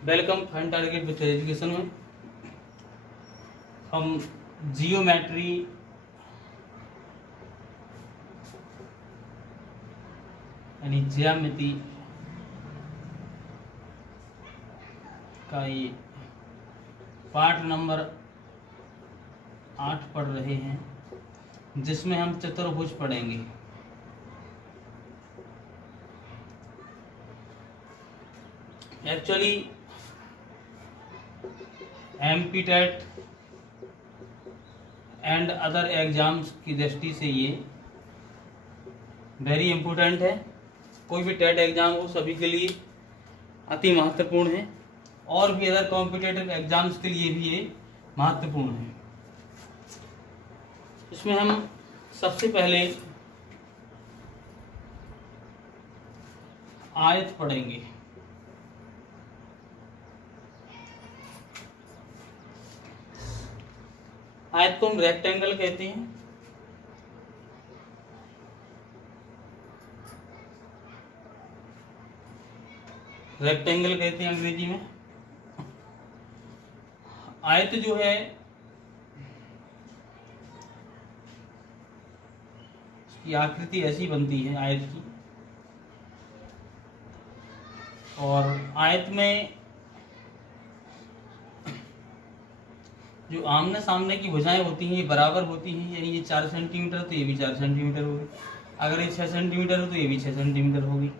Welcome find target with education में हम geometry यानी ज्यामिति का ये पार्ट नंबर 8 पढ़ रहे हैं, जिसमें हम चतुर्भुज पढ़ेंगे। Actually MP TET and other exams की दृष्टि से ये वेरी इम्पोर्टेंट है। कोई भी टेट एग्जाम हो सभी के लिए अति महत्वपूर्ण है, और भी अदर कॉम्पिटिटिव एग्जाम्स के लिए भी ये महत्वपूर्ण है। इसमें हम सबसे पहले आयत पढ़ेंगे। आयत को हम रेक्टेंगल कहते हैं। रेक्टेंगल कहते हैं अंग्रेजी में। आयत जो है उसकी आकृति ऐसी बनती है आयत की, और आयत में जो आमने सामने की भुजाएं होती हैं ये बराबर होती हैं, यानी ये 4 सेंटीमीटर तो ये भी 4 सेंटीमीटर होगी, अगर ये 6 सेंटीमीटर हो तो ये भी 6 सेंटीमीटर होगी।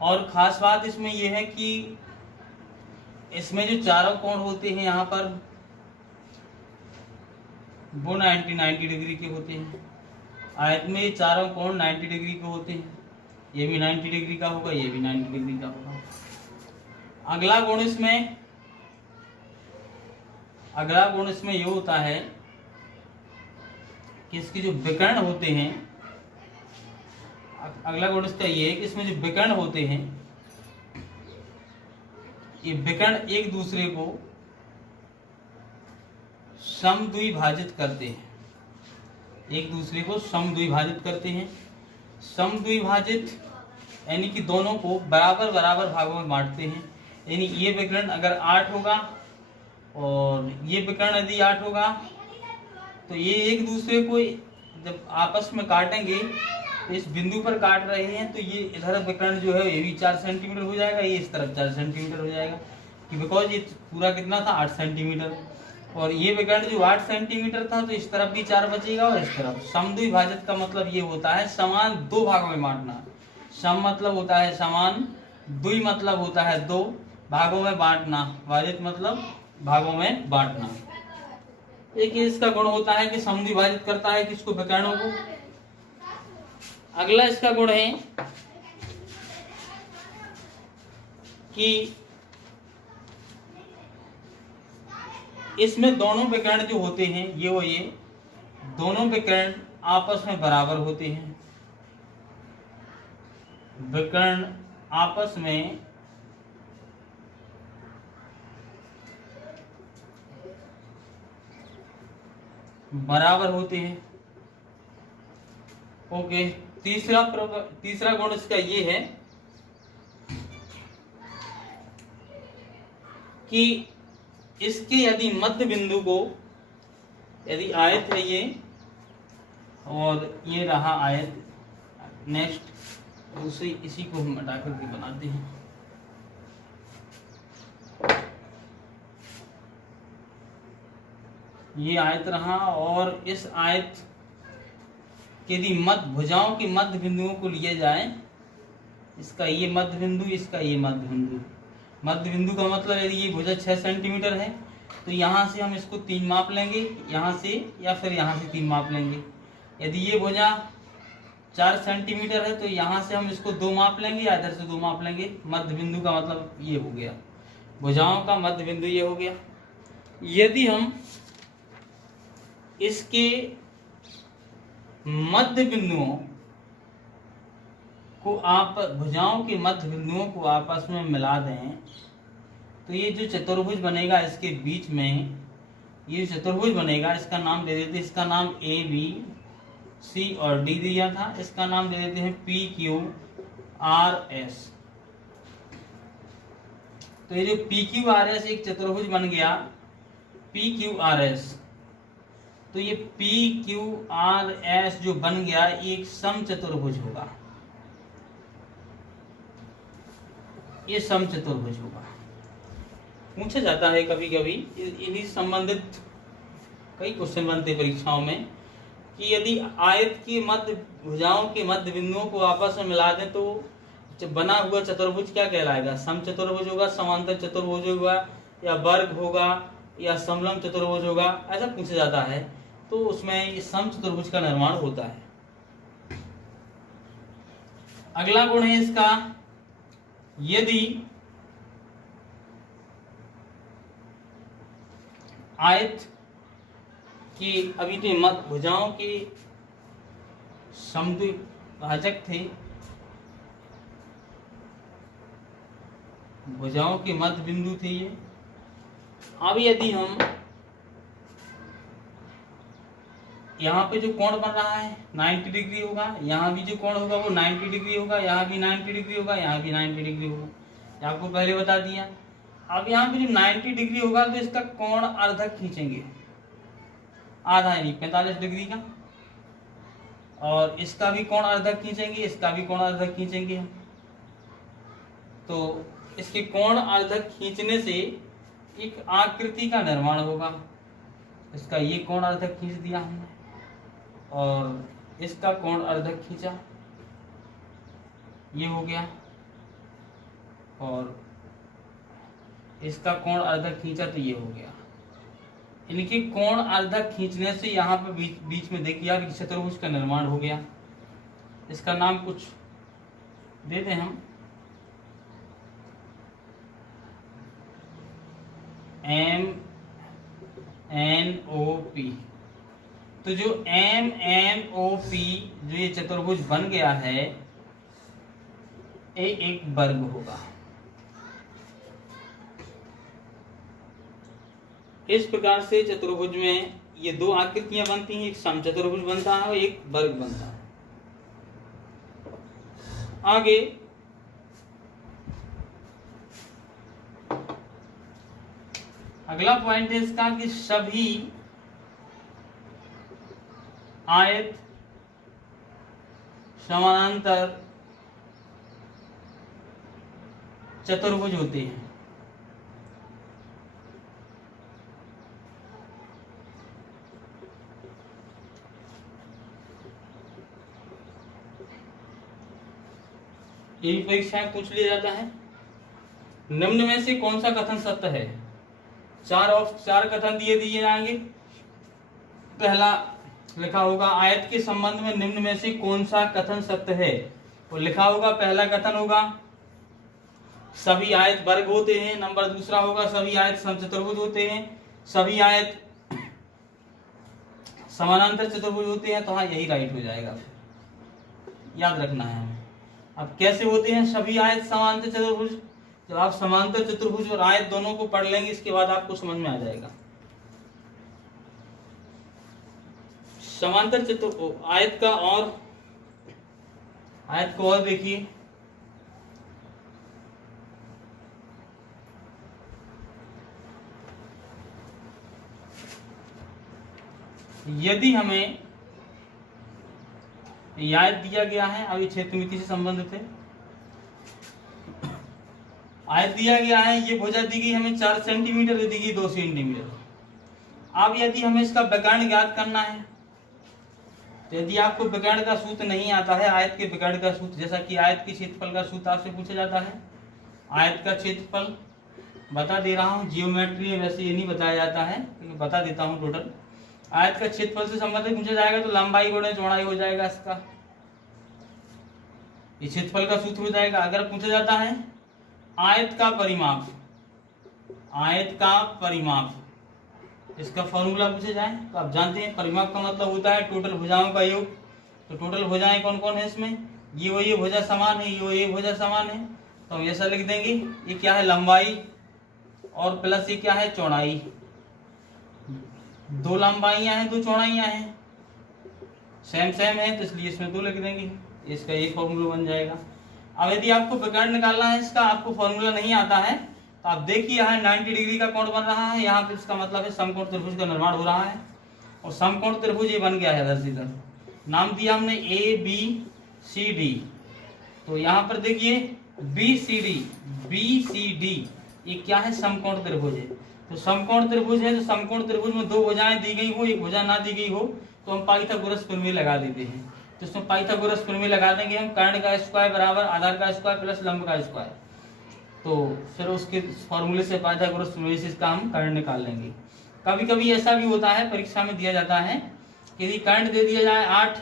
और खास बात इसमें यह है कि इसमें जो चारों कोण होते हैं यहाँ पर वो 90 डिग्री के होते हैं। आयत में ये चारों कोण 90 डिग्री के होते हैं, ये भी 90 डिग्री का होगा, ये भी 90 डिग्री का होगा। अगला गुण इसमें ये होता है कि इसके जो विकर्ण होते हैं, अगला गुण इसका ये है कि इसमें जो विकर्ण होते हैं ये विकर्ण एक दूसरे को समद्विभाजित करते हैं, एक दूसरे को समद्विभाजित करते हैं। समद्विभाजित यानी कि दोनों को बराबर बराबर भागों में बांटते हैं। यानी ये विकर्ण अगर 8 होगा और ये विकर्ण यदि 8 होगा तो ये एक दूसरे को जब आपस में काटेंगे, तो इस बिंदु पर काट रहे हैं तो ये इधर विकर्ण जो है ये भी 4 सेंटीमीटर हो जाएगा, ये इस तरफ 4 सेंटीमीटर हो जाएगा, कि बिकॉज ये पूरा कितना था 8 सेंटीमीटर, और ये विकर्ण जो 8 सेंटीमीटर था तो इस तरफ भी 4 बचेगा और इस तरफ। समद्विभाजित का मतलब ये होता है समान दो भागों में बांटना। सम मतलब होता है समान, द्वि मतलब होता है दो, भागों में बांटना, भाजित मतलब भागों में बांटना। एक इसका गुण होता है कि समद्विभाजित करता है किसको, विकर्णों को। अगला इसका गुण है कि इसमें दोनों विकर्ण जो होते हैं ये दोनों विकर्ण आपस में बराबर होते हैं। विकर्ण आपस में बराबर होते हैं। ओके, तीसरा गुण इसका ये है कि इसके यदि मध्य बिंदु को, यदि आयत है ये और ये रहा आयत, नेक्स्ट इसी को हम हटा करके बनाते हैं। ये आयत रहा, और इस आयत के यदि भुजाओं के मध्य बिंदुओं को लिए जाए, इसका ये मध्य बिंदु, इसका ये मध्य बिंदु। मध्य बिंदु का मतलब यदि ये भुजा 6 सेंटीमीटर है तो यहाँ से हम इसको 3 माप लेंगे, यहाँ से या फिर यहाँ से 3 माप लेंगे। यदि ये भुजा 4 सेंटीमीटर है तो यहाँ से हम इसको 2 माप लेंगे या इधर से 2 माप लेंगे। मध्य बिंदु का मतलब ये हो गया, भुजाओं का मध्य बिंदु ये हो गया। यदि हम इसके मध्य बिंदुओं को भुजाओं के मध्य बिंदुओं को आपस में मिला दें तो ये जो चतुर्भुज बनेगा इसके बीच में, ये चतुर्भुज बनेगा, इसका नाम दे देते हैं, इसका नाम ए बी सी और डी दिया था, इसका नाम दे देते हैं पी क्यू आर एस। तो ये जो पी क्यू आर एस एक चतुर्भुज बन गया, पी क्यू आर एस। तो ये पी क्यू आर एस जो बन गया एक समचतुर्भुज होगा, ये समचतुर्भुज होगा। पूछा जाता है कभी कभी, इन्हीं संबंधित कई क्वेश्चन बनते परीक्षाओं में कि यदि आयत की मध्य भुजाओं के मध्य बिंदुओं को आपस में मिला दें तो जब बना हुआ चतुर्भुज क्या कहलाएगा? समचतुर्भुज होगा, समांतर चतुर्भुज होगा, या वर्ग होगा, या समलंब चतुर्भुज होगा, ऐसा पूछा जाता है। तो उसमें ये समचतुर्भुज का निर्माण होता है। अगला गुण है इसका, यदि आयत की, अभी तो मध्य भुजाओं के समद्विभाजक थे, भुजाओं के मध्य बिंदु थे ये। अब यदि हम यहाँ पे जो कोण बन रहा है 90 डिग्री होगा, यहाँ भी जो कोण होगा वो 90 डिग्री होगा, यहाँ भी 90 डिग्री होगा, यहाँ भी 90 डिग्री होगा, ये आपको पहले बता दिया। अब यहाँ पे जो 90 डिग्री होगा तो इसका कोण अर्धक खींचेंगे, आधा यानी 45 डिग्री का, और इसका भी कोण अर्धक खींचेंगे, इसका भी कोण अर्धक खींचेंगे हम। तो इसके कोण अर्धक खींचने से एक आकृति का निर्माण होगा। इसका ये कोण अर्धक खींच दिया हमने, और इसका कोण अर्धक खींचा, ये हो गया, और इसका कोण अर्धक खींचा तो ये हो गया। इनके कोण अर्धक खींचने से यहाँ पे बीच में देखिए आप चतुर्भुज का निर्माण हो गया। इसका नाम कुछ देते हैं हम, MNOP। तो जो MNOP जो ये चतुर्भुज बन गया है, ये एक वर्ग होगा। इस प्रकार से चतुर्भुज में ये दो आकृतियां बनती हैं, एक समचतुर्भुज बनता है और एक वर्ग बनता है। आगे अगला पॉइंट है इसका कि सभी आयत समानांतर चतुर्भुज होते हैं। ये भी परीक्षा में पूछ लिया जाता है। निम्न में से कौन सा कथन सत्य है? चार कथन दिए जाएंगे। पहला लिखा होगा आयत के संबंध में निम्न में से कौन सा कथन सत्य है, वो लिखा होगा। पहला कथन होगा सभी आयत वर्ग होते हैं। नंबर दूसरा होगा सभी आयत समचतुर्भुज होते हैं। सभी आयत समानांतर चतुर्भुज होते हैं। तो हाँ, यही राइट हो जाएगा, याद रखना है हमें। अब कैसे होते हैं सभी आयत समांतर चतुर्भुज? जब आप समांतर चतुर्भुज और आयत दोनों को पढ़ लेंगे, इसके बाद आपको समझ में आ जाएगा। समांतर चतुर्भुज आयत को और देखिए, यदि हमें आयत दिया गया है, अभी क्षेत्रमिति से संबंधित है, आयत दिया गया है, ये भुजा दी गई हमें 4 सेंटीमीटर, दी गई 2 सेंटीमीटर। अब यदि हमें इसका विकर्ण ज्ञात करना है, तो यदि आपको विकर्ण का सूत्र नहीं आता है, आयत के विकर्ण का सूत्र, जैसा कि आयत के क्षेत्रफल का सूत्र आपसे पूछा जाता है, आयत का क्षेत्रफल बता दे रहा हूँ, जियोमेट्री में वैसे ये नहीं बताया जाता है, बता देता हूँ। टोटल आयत का क्षेत्रफल से संबंधित पूछा जाएगा तो लंबाई गुणे चौड़ाई हो जाएगा इसका, ये क्षेत्रफल का सूत्र हो जाएगा। अगर पूछा जाता है आयत का परिमाप, इसका फॉर्मूला पूछा जाए तो आप जानते हैं परिमाप का मतलब होता है टोटल भुजाओं का योग। तो टोटल भुजाएं कौन कौन है इसमें, ये भुजा समान है, ये भुजा समान है, तो हम ऐसा लिख देंगे, ये क्या है लंबाई और प्लस ये क्या है चौड़ाई। 2 लंबाइयां हैं 2 चौड़ाइयां हैं, सेम है, तो इसलिए इसमें 2 लिख देंगे, इसका एक फॉर्मूला बन जाएगा। अब यदि आपको विकर्ण निकालना है इसका, आपको फॉर्मूला नहीं आता है, तो आप देखिए यहाँ 90 डिग्री का कोण बन रहा है, यहाँ पे इसका मतलब है समकोण त्रिभुज का निर्माण हो रहा है और समकोण त्रिभुज ये बन गया है इधर से इधर। नाम दिया हमने ए बी सी डी। तो यहाँ पर देखिए बी सी डी ये क्या है, समकोण त्रिभुज है। तो समकोण त्रिभुज है, तो समकोण त्रिभुज में दो भुजाएं दी गई हो, एक भुजा ना दी गई हो, तो हम पाइथागोरस प्रमेय लगा देते हैं। तो इसमें पाइथागोरस प्रमेय लगा देंगे हम, कर्ण का स्क्वायर बराबर आधार का स्क्वायर प्लस लंब का स्क्वायर। तो फिर उसके फॉर्मूले से पाइथागोरस प्रमेय से इसका हम कर्ण निकाल लेंगे। कभी कभी ऐसा भी होता है, परीक्षा में दिया जाता है कि यदि कर्ण दे दिया जाए 8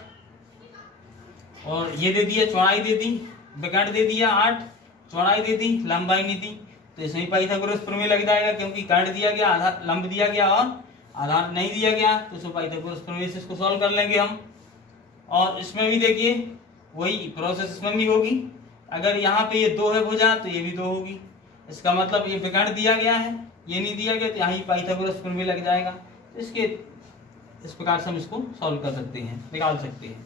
और ये दे दिया चौड़ाई दे दी, विकर्ण दे दिया 8 चौड़ाई दे दी लंबाई नहीं दी, तो इसमें पाइथागोरस प्रमेय लग जाएगा, क्योंकि कर्ण दिया गया, आधार लंब दिया गया और आधार नहीं दिया गया, तो इसमें पाइथागोरस प्रमेय से इसको सॉल्व कर लेंगे हम। और इसमें भी देखिए वही प्रोसेस इसमें भी होगी। अगर यहाँ पे ये 2 है भुजा तो ये भी 2 होगी, इसका मतलब ये विकर्ण दिया गया है, ये नहीं दिया गया, तो यहाँ ही पाइथागोरस प्रमेय लग जाएगा। तो इसके इस प्रकार से हम इसको सॉल्व कर सकते हैं, निकाल सकते हैं।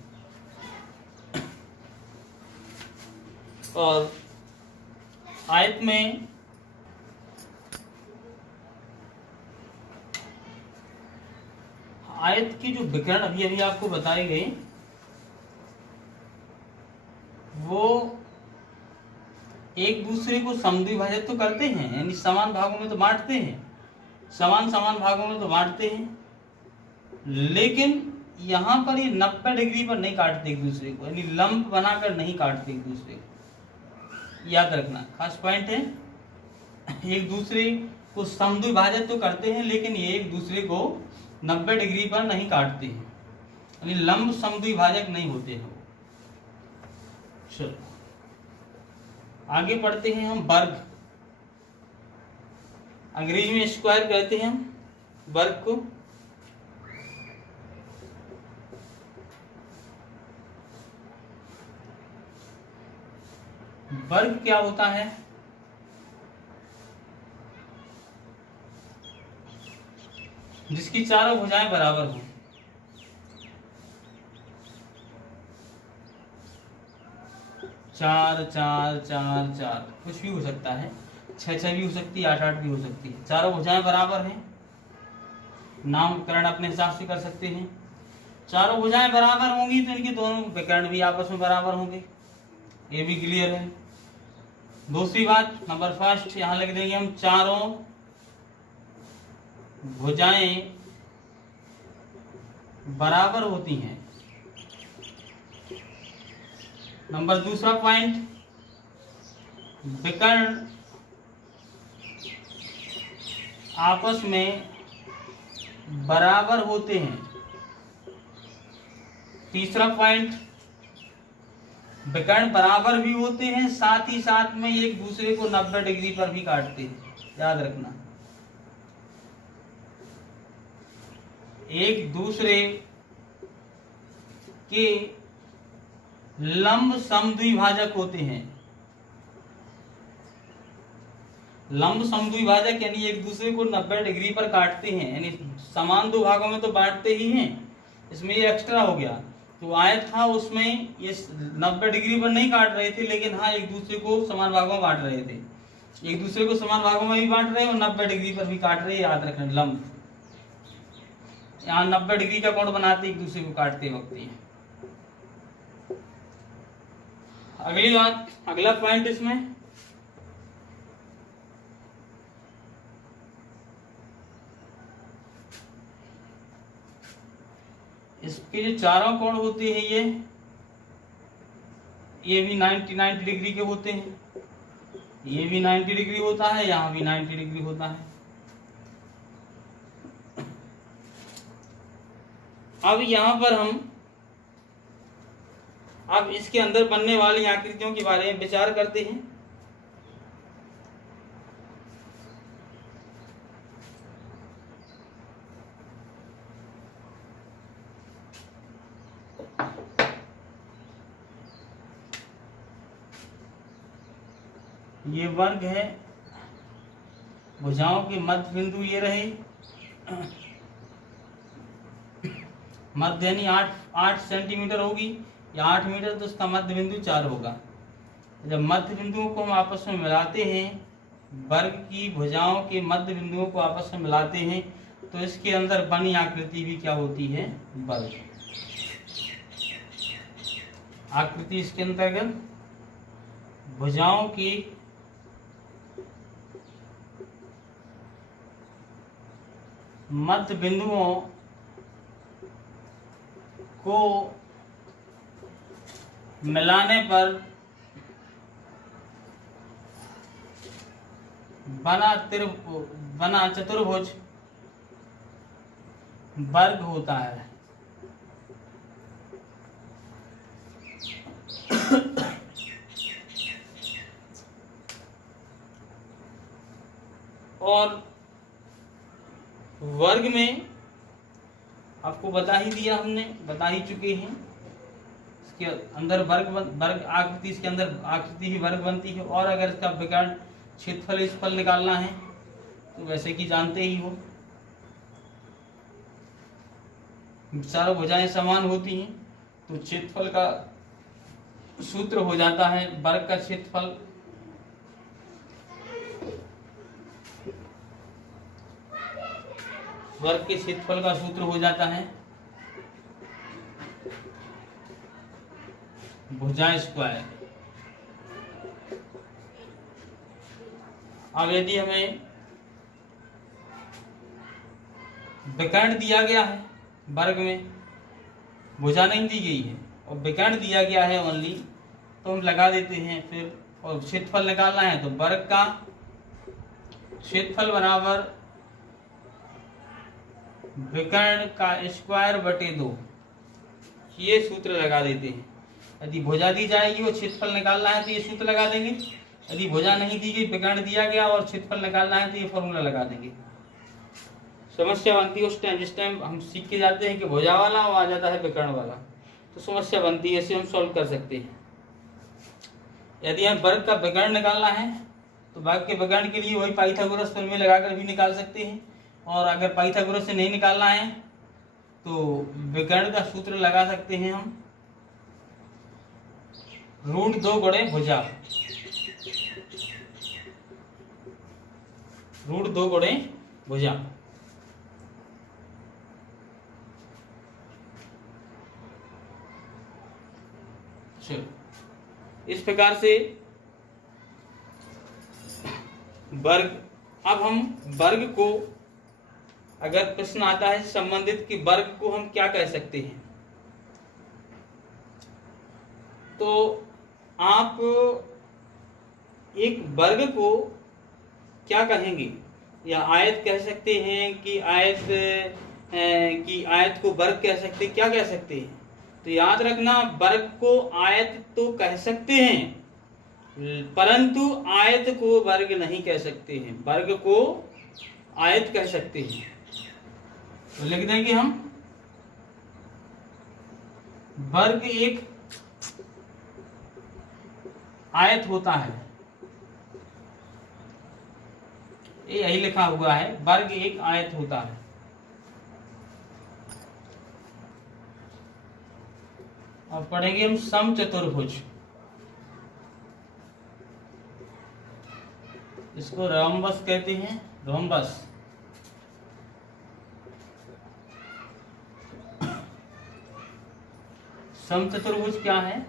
और आयत में आयत की जो विकर्ण अभी अभी आपको बताए गए वो एक दूसरे को समद्विभाजित तो करते हैं, यानी समान भागों में तो बांटते हैं, समान समान भागों में तो बांटते हैं, लेकिन यहाँ पर ये 90 डिग्री पर नहीं काटते एक दूसरे को, यानी लंब बनाकर नहीं काटते एक दूसरे को। याद रखना खास पॉइंट है, एक दूसरे को समद्विभाजित तो करते हैं लेकिन ये एक दूसरे को 90 डिग्री पर नहीं काटते हैं, यानी लंब समद्विभाजक नहीं होते हैं। चलो आगे पढ़ते हैं हम वर्ग। अंग्रेजी में स्क्वायर कहते हैं हम वर्ग को। वर्ग क्या होता है? जिसकी चारों भुजाएं बराबर हों। चार चार चार चार कुछ भी हो सकता है, 6 भी हो सकती है, 8 भी हो सकती है। चारों भुजाएं बराबर हैं, नामकरण अपने हिसाब से कर सकते हैं। चारों भुजाएं बराबर होंगी तो इनके दोनों विकर्ण भी आपस में बराबर होंगे, ये भी क्लियर है। दूसरी बात नंबर फर्स्ट यहां लिख देंगे हम, चारों भुजाएं बराबर होती हैं। नंबर दूसरा पॉइंट, विकर्ण आपस में बराबर होते हैं। तीसरा पॉइंट, विकर्ण बराबर भी होते हैं, साथ ही साथ में एक दूसरे को 90 डिग्री पर भी काटते हैं। याद रखना, एक दूसरे के लंब समद्विभाजक होते हैं। लंब समद्विभाजक यानी एक दूसरे को 90 डिग्री पर काटते हैं, यानी समान दो भागों में तो बांटते ही हैं, इसमें ये एक्स्ट्रा हो गया। तो आयत था उसमें ये 90 डिग्री पर नहीं काट रहे थे, लेकिन हाँ एक दूसरे को समान भागों में बांट रहे थे, एक दूसरे को समान भागों में भी बांट रहे हैं और 90 डिग्री पर भी काट रहे हैं। याद रखना, लंब यहाँ 90 डिग्री का कोण बनाते एक दूसरे को काटते वक्त ही। अगली बात, अगला पॉइंट इसमें, इसके जो चारों कोण होते हैं ये भी 90 डिग्री के होते हैं, ये भी 90 डिग्री होता है, यहाँ भी 90 डिग्री होता है। अब यहाँ पर हम अब इसके अंदर बनने वाली आकृतियों के बारे में विचार करते हैं। ये वर्ग है, भुजाओं के मध्य बिंदु ये रहे, मध्य यानी 8 सेंटीमीटर होगी या 8 मीटर, तो उसका मध्य बिंदु 4 होगा। जब मध्य बिंदुओं को हम आपस में मिलाते हैं वर्ग की भुजाओं के मध्य बिंदुओं को आपस में मिलाते हैं तो इसके अंदर बनी आकृति भी क्या होती है, वर्ग। आकृति इसके अंतर्गत भुजाओं की मध्य बिंदुओं को मिलाने पर बना चतुर्भुज वर्ग होता है। और वर्ग में आपको बता ही दिया, हमने बता ही चुके हैं, इसके अंदर वर्ग आकृति, इसके अंदर आकृति ही वर्ग बनती है। और अगर इसका विकर्ण क्षेत्रफल इस फल निकालना है तो वैसे कि जानते ही हो, चारों भुजाएं समान होती हैं तो क्षेत्रफल का सूत्र हो जाता है वर्ग का क्षेत्रफल वर्ग के क्षेत्रफल का सूत्र हो जाता है भुजा स्क्वायर। अब यदि हमें विकर्ण दिया गया है, वर्ग में भुजा नहीं दी गई है और विकर्ण दिया गया है ओनली, तो हम लगा देते हैं फिर। और क्षेत्रफल निकालना है तो वर्ग का क्षेत्रफल बराबर विकर्ण का स्क्वायर बटे 2, ये सूत्र लगा देते हैं। यदि भुजा दी जाएगी और क्षेत्रफल निकालना है तो ये सूत्र लगा देंगे। यदि भुजा नहीं दी गई, विकर्ण दिया गया और क्षेत्रफल निकालना है तो ये फॉर्मूला लगा देंगे। समस्या बनती है उस टाइम, जिस टाइम हम सीख के जाते हैं कि भुजा वाला और आ जाता है विकर्ण वाला, तो समस्या बनती है, इसे हम सॉल्व कर सकते हैं। यदि हम वर्ग का विकर्ण निकालना है तो वर्ग के विकर्ण के लिए वही पाइथागोरस प्रमेय लगाकर भी निकाल सकते हैं। और अगर पाइथागोरस से नहीं निकालना है तो विकर्ण का सूत्र लगा सकते हैं हम, √2 गुणे भुजा, √2 गुणे भुजा। इस प्रकार से वर्ग, अब हम वर्ग को, अगर प्रश्न आता है संबंधित कि वर्ग को हम क्या कह सकते हैं, तो आप एक वर्ग को क्या कहेंगे, या आयत कह सकते हैं कि आयत को वर्ग कह सकते, क्या कह सकते हैं। तो याद रखना, वर्ग को आयत तो कह सकते हैं परंतु आयत को वर्ग नहीं कह सकते हैं। वर्ग को आयत कह सकते हैं तो लिख देंगे हम, वर्ग एक आयत होता है, यही लिखा हुआ है, वर्ग एक आयत होता है। अब पढ़ेंगे हम समचतुर्भुज, इसको रोम्बस कहते हैं, रोम्बस। समचतुर्भुज क्या है?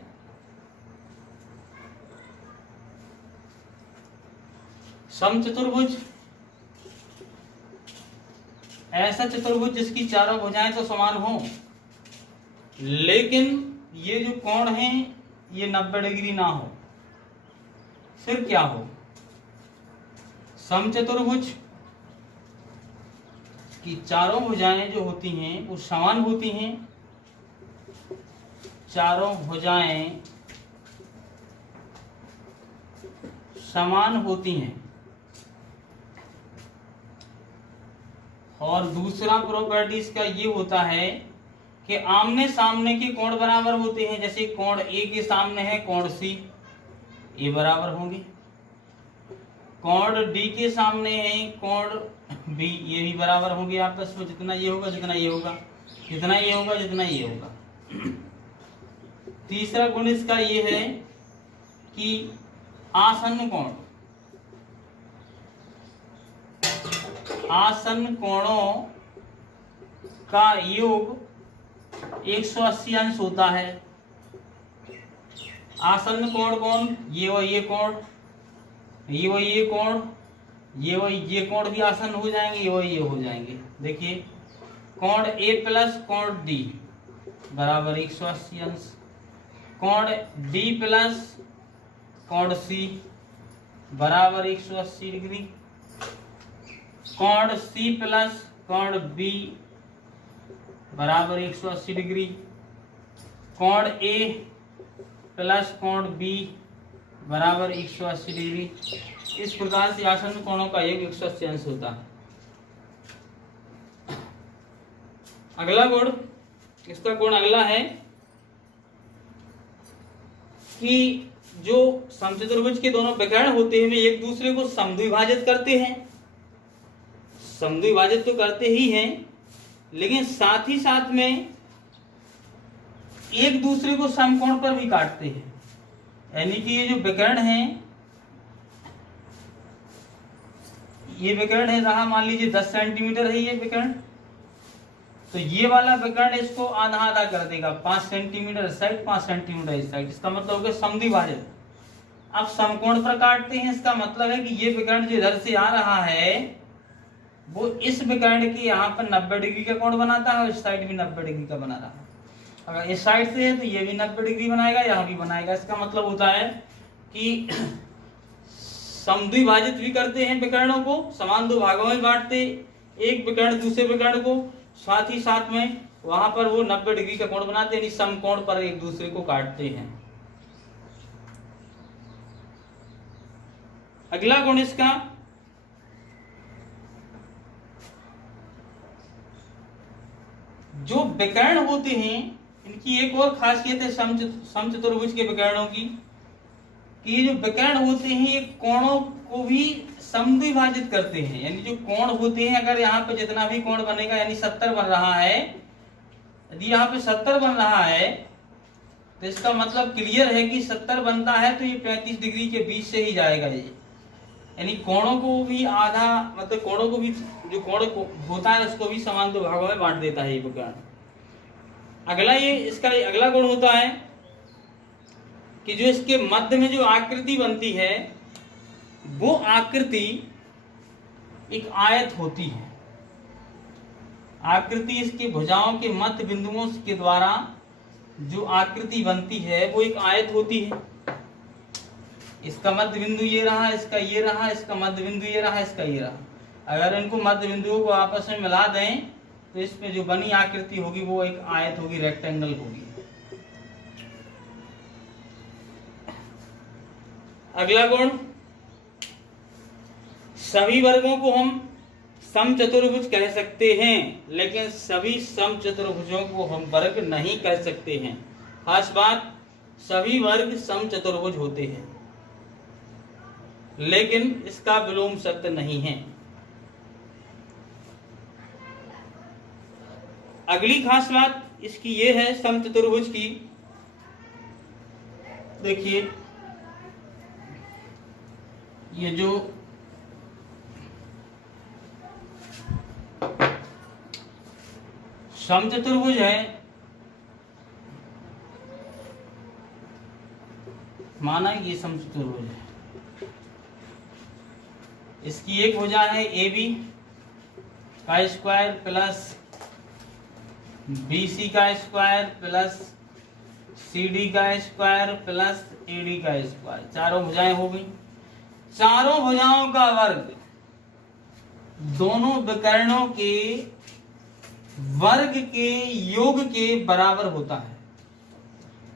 समचतुर्भुज ऐसा चतुर्भुज जिसकी चारों भुजाएं तो समान हो, लेकिन ये जो कोण है ये 90 डिग्री ना हो। फिर क्या हो? समचतुर्भुज की चारों भुजाएं जो होती हैं वो समान होती हैं, चारों भुजाएं समान होती हैं। और दूसरा प्रॉपर्टीज का ये होता है कि आमने सामने के कोण बराबर होते हैं। जैसे कोण ए के सामने है कोण सी, ए बराबर होंगे। कोण डी के सामने है कोण बी, ये भी बराबर होंगे आपस में। जितना ये होगा जितना ये होगा, जितना ये होगा जितना ये होगा। तीसरा गुण इसका ये है कि आसन्न कोण, आसन्न कोणों का योग 180 अंश होता है। आसन्न कोण कौन? ये और ये कोण, ये और ये कोण, ये और ये कोण भी आसन्न हो जाएंगे, ये और ये हो जाएंगे। देखिए कोण ए प्लस कोण डी बराबर 180 अंश, कोण डी प्लस कोण सी बराबर 180 डिग्री, कोण सी प्लस कोण बी बराबर 180 डिग्री, कोण ए प्लस कोण बी बराबर 180 डिग्री। इस प्रकार से आसन्न कोणों का योग 180 अंश होता है। अगला गुण, इसका गुण अगला है कि जो समचतुर्भुज के दोनों विकर्ण होते हैं वे एक दूसरे को समद्विभाजित करते हैं। समद्विभाजित तो करते ही हैं, लेकिन साथ ही साथ में एक दूसरे को समकोण पर भी काटते हैं। यानी कि ये जो विकर्ण है, ये विकर्ण है रहा मान लीजिए 10 सेंटीमीटर है ये विकर्ण, तो ये वाला विकर्ण इसको आधा आधा कर देगा, 5 सेंटीमीटर इस साइड 5 सेंटीमीटर इस साइड। इसका मतलब हो गया समद्विभाजित। अब समकोण पर काटते हैं, इसका मतलब है कि ये विकर्ण जो इधर से आ रहा है वो इस विकर्ण के यहाँ पर 90 डिग्री का कोण बनाता है और इस साइड भी 90 डिग्री का बना रहा है। अगर इस साइड से है तो ये भी 90 डिग्री बनाएगा, यहाँ भी बनाएगा। इसका मतलब होता है कि समद्विभाजित भी करते हैं विकर्णों को, समान दो भागों में बांटते एक विकर्ण दूसरे विकर्ण को, साथ ही साथ में वहां पर वो 90 डिग्री का कोण बनाते हैं, यानी समकोण पर एक दूसरे को काटते हैं। अगला गुण इसका जो विकर्ण होते हैं इनकी एक और खासियत है समचतुर्भुज के विकर्णों की, कि ये जो विकर्ण होते हैं ये कोणों को भी समद्विभाजित करते हैं। यानी जो कोण होते हैं, अगर यहाँ पे जितना भी कोण बनेगा यानी 70 बन रहा है, यदि यहाँ पे 70 बन रहा है तो इसका मतलब क्लियर है कि 70 बनता है तो ये 35 डिग्री के बीच से ही जाएगा ये। यानी कोणों को भी आधा, मतलब कोणों को भी, जो कोण होता है उसको भी समान दो भागों में बांट देता है ये विकर्ण। अगला ये इसका अगला गुण होता है कि जो इसके मध्य में जो आकृति बनती है वो आकृति एक आयत होती है। आकृति इसकी भुजाओं के मध्य बिंदुओं के द्वारा जो आकृति बनती है वो एक आयत होती है। इसका मध्य बिंदु ये रहा, इसका ये रहा, इसका मध्य बिंदु ये रहा, इसका ये रहा। अगर इनको मध्य बिंदुओं को आपस में मिला दें तो इसमें जो बनी आकृति होगी वो एक आयत होगी, रेक्टेंगल होगी। अगला गुण, सभी वर्गों को हम समचतुर्भुज कह सकते हैं, लेकिन सभी समचतुर्भुजों को हम वर्ग नहीं कह सकते हैं। खास बात, सभी वर्ग समचतुर्भुज होते हैं लेकिन इसका विलोम सत्य नहीं है। अगली खास बात इसकी ये है समचतुर्भुज की, देखिए ये जो समचतुर्भुज है, माना ये समचतुर्भुज है, इसकी एक भुजा है ए बी का स्क्वायर प्लस बी सी का स्क्वायर प्लस सी डी का स्क्वायर प्लस ए डी का स्क्वायर, चारों भुजाएं हो गई। चारों भुजाओं का वर्ग दोनों विकर्णों के वर्ग के योग के बराबर होता है।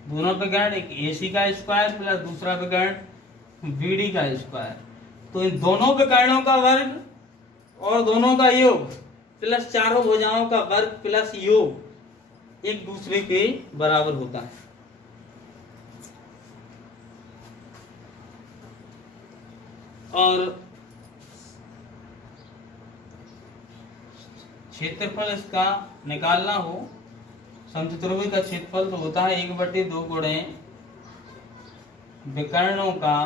दोनों विकर्ण, एक AC का स्क्वायर प्लस दूसरा विकर्ण BD का स्क्वायर, तो इन दोनों विकर्णों का वर्ग और दोनों का योग प्लस चारों भुजाओं का वर्ग प्लस योग एक दूसरे के बराबर होता है। और क्षेत्रफल इसका निकालना हो, समचतुर्भुज का क्षेत्रफल तो होता है 1/2 गुणे विकर्णों का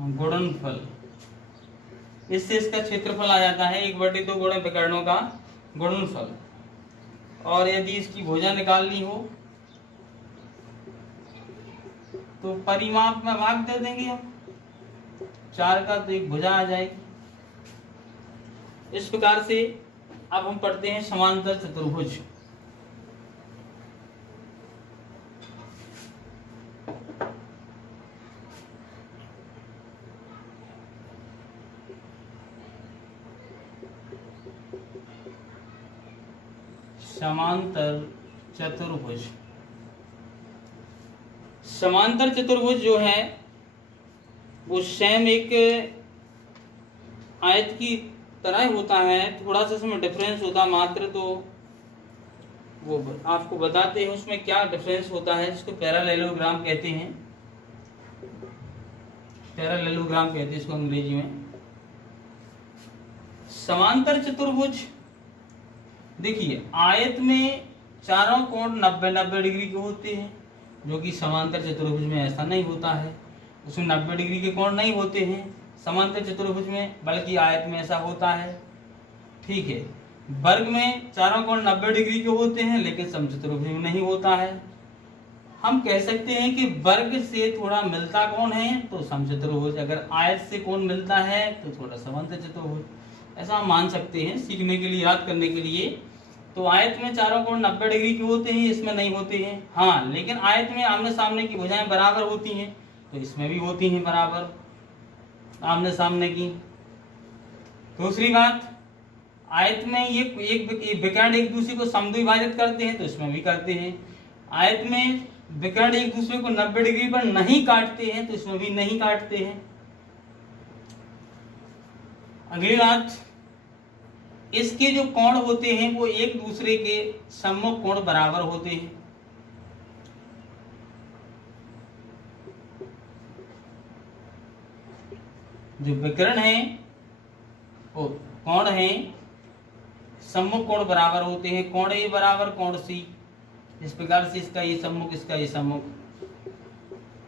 गुणनफल इससे इसका क्षेत्रफल आ जाता है 1/2 गुणे विकर्णों का गुणनफल। और यदि इसकी भुजा निकालनी हो तो परिमाप में भाग दे देंगे हम 4 का, तो एक भुजा आ जाएगी। इस प्रकार से अब हम पढ़ते हैं समांतर चतुर्भुज। समांतर चतुर्भुज। समांतर चतुर्भुज जो है वो सेम एक आयत की तरह होता है, थोड़ा सा इसमें डिफरेंस होता है मात्र, तो वो आपको बताते हैं उसमें क्या डिफरेंस होता है, जिसको पैरेललोग्राम कहते हैं। पैरेललोग्राम कहते हैं इसको अंग्रेजी में। समांतर चतुर्भुज देखिए, आयत में चारों कोण 90-90 डिग्री के होते हैं, जो कि समांतर चतुर्भुज में ऐसा नहीं होता है। उसमें 90 डिग्री के कोण नहीं होते हैं समांतर चतुर्भुज में, बल्कि आयत में ऐसा होता है। ठीक है, वर्ग में चारों कोण 90 डिग्री के होते हैं, लेकिन समचतुर्भुज में नहीं होता है। हम कह सकते हैं कि वर्ग से थोड़ा मिलता कोण है तो समचतुर्भुज, अगर आयत से कोण मिलता है तो थोड़ा समांतर चतुर्भुज, ऐसा हम मान सकते हैं सीखने के लिए, याद करने के लिए। तो आयत में चारों कोण 90 डिग्री के होते हैं, इसमें नहीं होते हैं। हाँ, लेकिन आयत में आमने सामने की भुजाएं बराबर होती हैं, तो इसमें भी होती हैं बराबर आमने सामने की। दूसरी बात, आयत में ये एक विकर्ण एक दूसरे को समद्विभाजित करते हैं, तो इसमें भी करते हैं। आयत में विकर्ण एक दूसरे को 90 डिग्री पर नहीं काटते हैं, तो इसमें भी नहीं काटते हैं। अगली बात, इसके जो कोण होते हैं वो एक दूसरे के सम्मुख कोण बराबर होते हैं। जो विकर्ण है वो कोण है, सम्मुख कोण बराबर होते हैं। कोण ए बराबर कोण सी, इस प्रकार से इसका ये सम्मुख, इसका ये सम्मुख।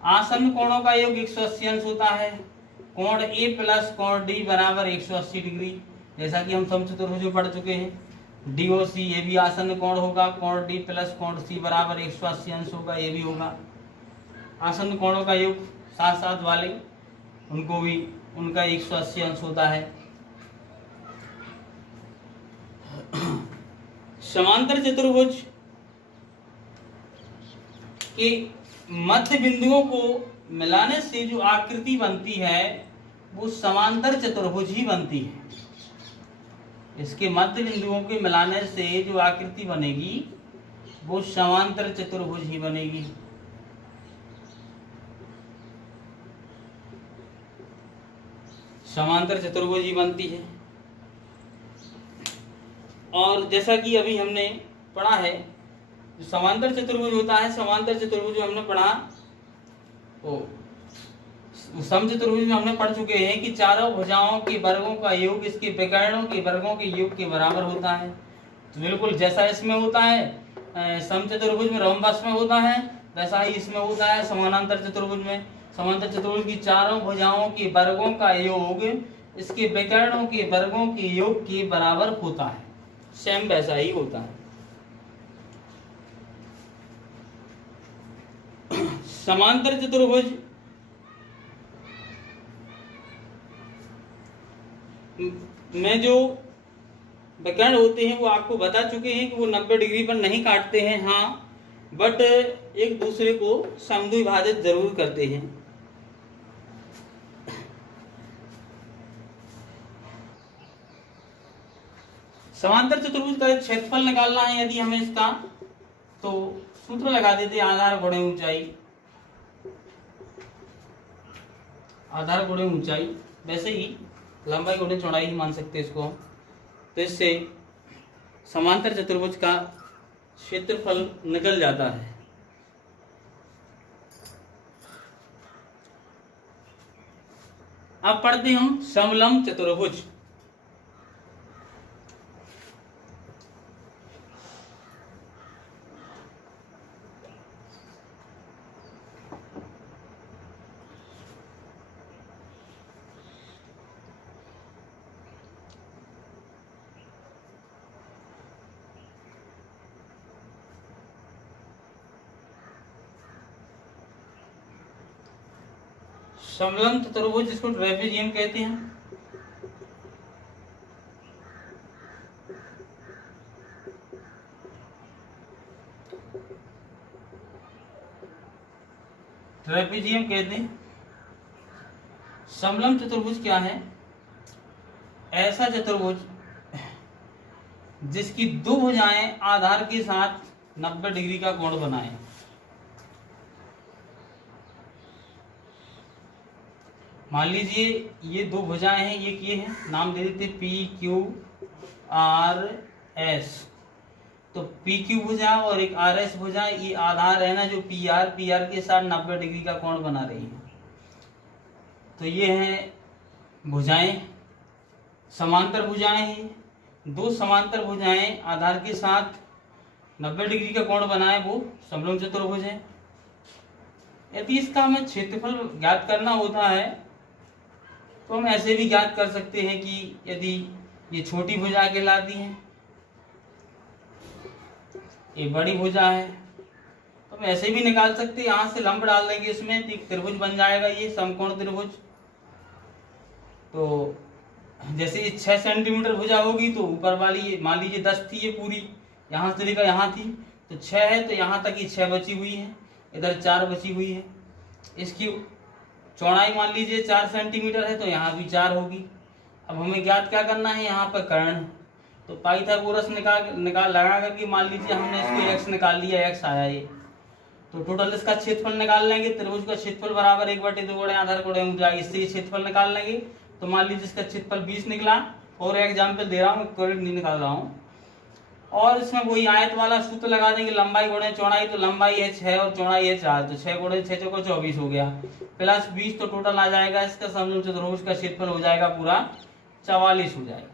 आसन्न कोणों का योग 180 अंश होता है। कोण ए प्लस कोण डी बराबर 180 डिग्री, जैसा कि हम समचतुर्भुज में पढ़ चुके हैं। डी ओ सी, ये भी आसन्न कोण होगा। कोण डी प्लस कोण सी बराबर 180 अंश होगा, ये भी होगा। आसन्न कोणों का योग साथ साथ वाले, उनको भी उनका 180 अंश होता है। समांतर चतुर्भुज के मध्य बिंदुओं को मिलाने से जो आकृति बनती है वो समांतर चतुर्भुज ही बनती है। इसके मध्य बिंदुओं के मिलाने से जो आकृति बनेगी वो समांतर चतुर्भुज ही बनेगी। समांतर चतुर्भुज ही बनती है। और जैसा कि अभी हमने पढ़ा है, जो समांतर चतुर्भुज होता है, समांतर चतुर्भुज जो हमने पढ़ा वो समचतुर्भुज में हमने पढ़ चुके हैं कि चारों भुजाओं के वर्गों का योग इसके विकर्णों के वर्गों के योग के बराबर होता है। तो बिल्कुल जैसा इसमें होता है समचतुर्भुज में, रोम्बस में होता है, वैसा ही इसमें होता है समानांतर चतुर्भुज में। समांतर चतुर्भुज की चारों भुजाओं के वर्गों का योग इसके विकर्णों के वर्गों के योग के बराबर होता है। सेम वैसा ही होता है। समांतर चतुर्भुज में जो विकर्ण होते हैं वो आपको बता चुके हैं कि वो 90 डिग्री पर नहीं काटते हैं, हाँ, बट एक दूसरे को समद्विभाजित जरूर करते हैं। समांतर चतुर्भुज का क्षेत्रफल निकालना है यदि हमें इसका, तो सूत्र लगा देते, आधार गुणे ऊंचाई। आधार गुणे ऊंचाई, वैसे ही लंबाई गुणे चौड़ाई ही मान सकते हैं इसको। तो इससे समांतर चतुर्भुज का क्षेत्रफल निकल जाता है। अब पढ़ते हम समलंब चतुर्भुज। समलंब चतुर्भुज जिसको ट्रेपेजियम कहते हैं। ट्रेपेजियम कहते हैं। समलंब चतुर्भुज क्या है? ऐसा चतुर्भुज जिसकी दो भुजाएं आधार के साथ 90 डिग्री का कोण बनाए। मान लीजिए ये दो भुजाएं हैं, ये हैं, नाम दे देते पी क्यू आर एस। तो पी क्यू भुजा और एक आर एस भुजा, ये आधार है ना जो पी आर के साथ 90 डिग्री का कोण बना रही है। तो ये हैं भुजाएं, समांतर भुजाएं हैं। दो समांतर भुजाएं आधार के साथ 90 डिग्री का कोण बनाए, वो समलंब चतुर्भुज है। यदि इसका हमें क्षेत्रफल ज्ञात करना होता है तो हम ऐसे भी ज्ञात कर सकते हैं कि यदि ये छोटी भुजा कहलाती है, ये बड़ी भुजा है, तो हम ऐसे भी निकाल सकते हैं। यहां से लंब डाल देंगे इसमें तो एक त्रिभुज बन जाएगा, ये समकोण त्रिभुज। तो जैसे ये 6 सेंटीमीटर भुजा होगी तो ऊपर वाली मान लीजिए 10 थी, ये पूरी यहाँ से लेकर यहाँ थी, तो 6 है, तो यहाँ तक ये 6 बची हुई है, इधर 4 बची हुई है। इसकी चौड़ाई मान लीजिए 4 सेंटीमीटर है, तो यहाँ भी 4 होगी। अब हमें ज्ञात क्या करना है? यहाँ पर कर्ण, तो पाइथागोरस निकाल लगा करके मान लीजिए हमने इसको x निकाल लिया, x आया ये, तो टोटल इसका क्षेत्रफल निकाल लेंगे। त्रिभुज का क्षेत्रफल बराबर 1/2 आधार कोण ऊंचाई, इससे क्षेत्रफल निकाल लेंगे। तो मान लीजिए इसका क्षेत्रफल 20 निकला, और एग्जाम्पल दे रहा हूँ, करेक्ट नहीं निकाल रहा हूँ। और इसमें वही आयत वाला सूत्र लगा देंगे, लंबाई गुणे चौड़ाई, तो लंबाई है 6 और चौड़ाई है 4, तो 6 गुणे 6 चौको 24 हो गया, प्लस 20, तो टोटल आ जाएगा इसका समलंब चतुर्भुज का क्षेत्रफल हो जाएगा पूरा 44 हो जाएगा।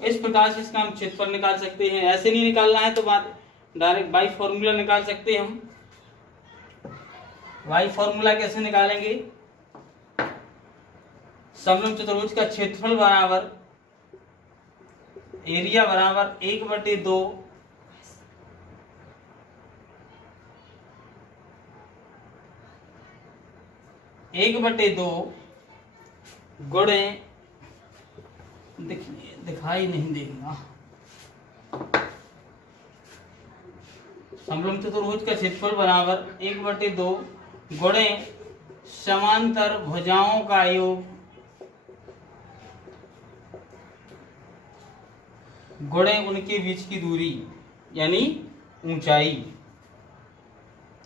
इस प्रकार से इसका हम क्षेत्रफल निकाल सकते हैं। ऐसे नहीं निकालना है तो बात डायरेक्ट बाई फॉर्मूला निकाल सकते हैं हम। बाई फॉर्मूला कैसे निकालेंगे? समलंब चतुर्भुज का क्षेत्रफल बराबर एरिया बराबर 1/2 गुणे, दिखाई नहीं देगा, समलंब चतुर्भुज का क्षेत्रफल बराबर 1/2 गुणे समांतर भुजाओं का योग गुणे उनके बीच की दूरी यानी ऊंचाई।